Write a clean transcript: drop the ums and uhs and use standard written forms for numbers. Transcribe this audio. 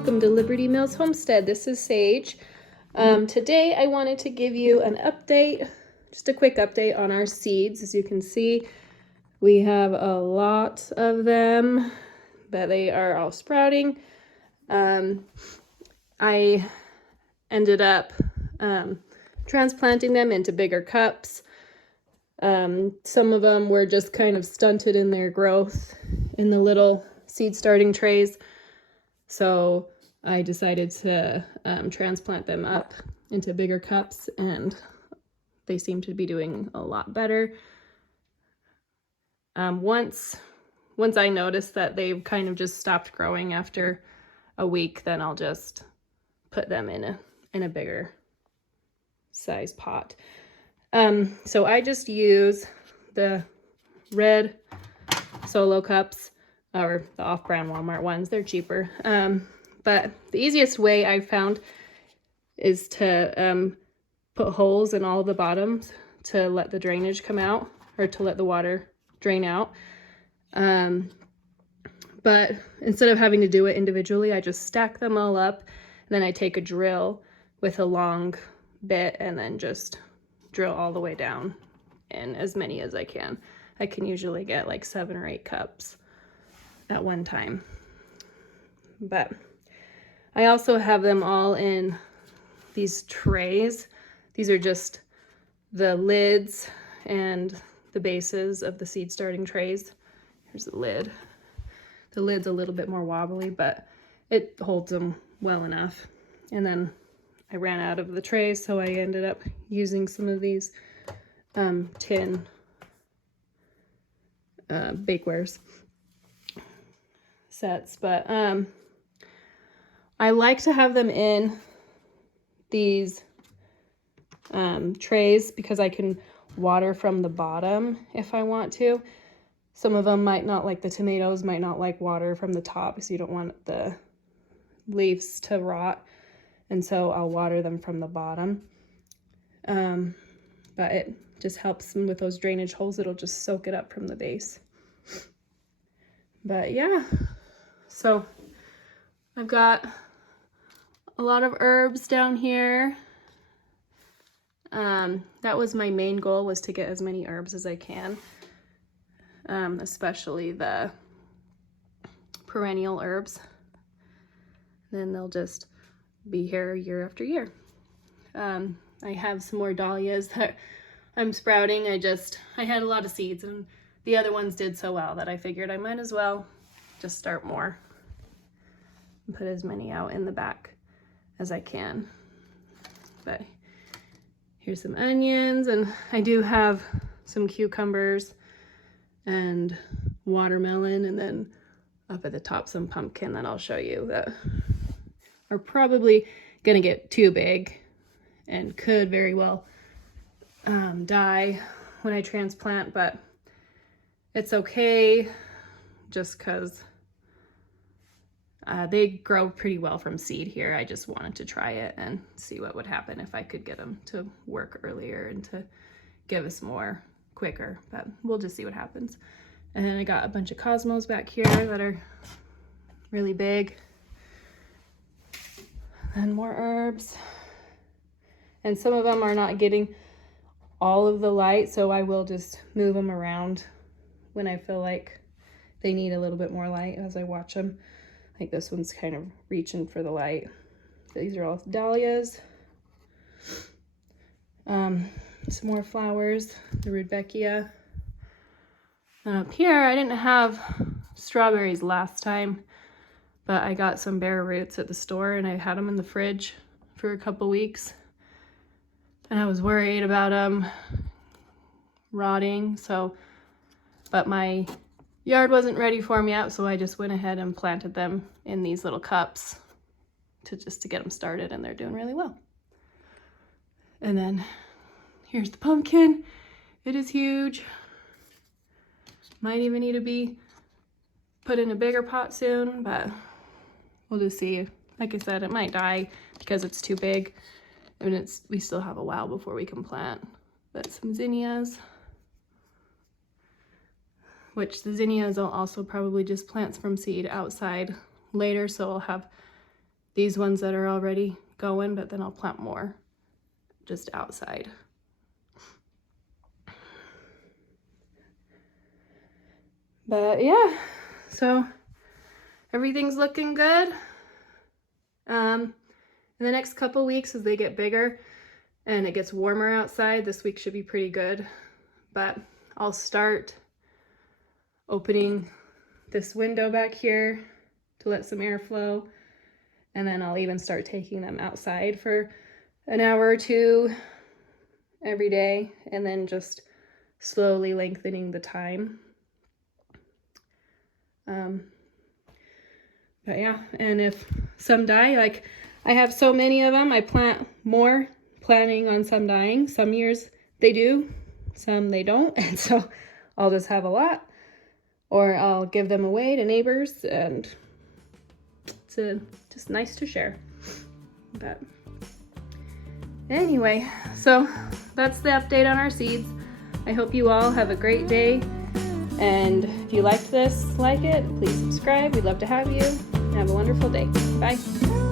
welcome to Liberty Mills Homestead. This is Sage. Today I wanted to give you an update, just a quick update on our seeds. As you can see, we have a lot of them, but they are all sprouting. I ended up transplanting them into bigger cups. Some of them were just kind of stunted in their growth in the little seed starting trays. So I decided to transplant them up into bigger cups, and they seem to be doing a lot better. Once I notice that they've kind of just stopped growing after a week, then I'll just put them in a bigger size pot. So I just use the red solo cups, or the off-brand Walmart ones. They're cheaper. But the easiest way I've found is to put holes in all the bottoms to let the drainage come out, or to let the water drain out. But instead of having to do it individually, I just stack them all up, and then I take a drill with a long bit and then just drill all the way down in as many as I can. I can usually get like 7 or 8 cups at one time. But I also have them all in these trays. These are just the lids and the bases of the seed starting trays. Here's the lid. The lid's a little bit more wobbly, but it holds them well enough. And then I ran out of the trays, so I ended up using some of these tin bakewares sets. But I like to have them in these trays because I can water from the bottom if I want to. Some of them might not, like the tomatoes might not like water from the top, because you don't want the leaves to rot, and so I'll water them from the bottom. But it just helps them with those drainage holes. It'll just soak it up from the base. But yeah, so I've got a lot of herbs down here. That was my main goal, was to get as many herbs as I can, especially the perennial herbs. Then they'll just be here year after year. I have some more dahlias that I'm sprouting. I had a lot of seeds, and the other ones did so well that I figured I might as well just start more and put as many out in the back as I can. But here's some onions, and I do have some cucumbers and watermelon, and then up at the top some pumpkin that I'll show you that are probably gonna get too big and could very well die when I transplant, but it's okay just because they grow pretty well from seed here. I just wanted to try it and see what would happen if I could get them to work earlier and to give us more quicker, but we'll just see what happens. And then I got a bunch of cosmos back here that are really big. And more herbs. And some of them are not getting all of the light, so I will just move them around when I feel like they need a little bit more light as I watch them. Like this one's kind of reaching for the light. These are all dahlias. Some more flowers, the rudbeckia. And up here, I didn't have strawberries last time, but I got some bare roots at the store, and I had them in the fridge for a couple weeks. And I was worried about them rotting, but my yard wasn't ready for them yet, so I just went ahead and planted them in these little cups just to get them started, and they're doing really well. And then here's the pumpkin. It is huge. Might even need to be put in a bigger pot soon, but we'll just see. Like I said, it might die because it's too big. I mean, we still have a while before we can plant. But some zinnias, which the zinnias I'll also probably just plant from seed outside later, so I'll have these ones that are already going, but then I'll plant more just outside. But yeah, so everything's looking good. In the next couple weeks, as they get bigger and it gets warmer outside, this week should be pretty good. But I'll start opening this window back here to let some air flow. And then I'll even start taking them outside for an hour or two every day, and then just slowly lengthening the time. But yeah, and if some die, like I have so many of them, I plant more, planning on some dying. Some years they do, some they don't, and so I'll just have a lot, or I'll give them away to neighbors, and it's just nice to share. But anyway, so that's the update on our seeds. I hope you all have a great day, and if you liked this, like it, please subscribe. We'd love to have you. Have a wonderful day. Bye.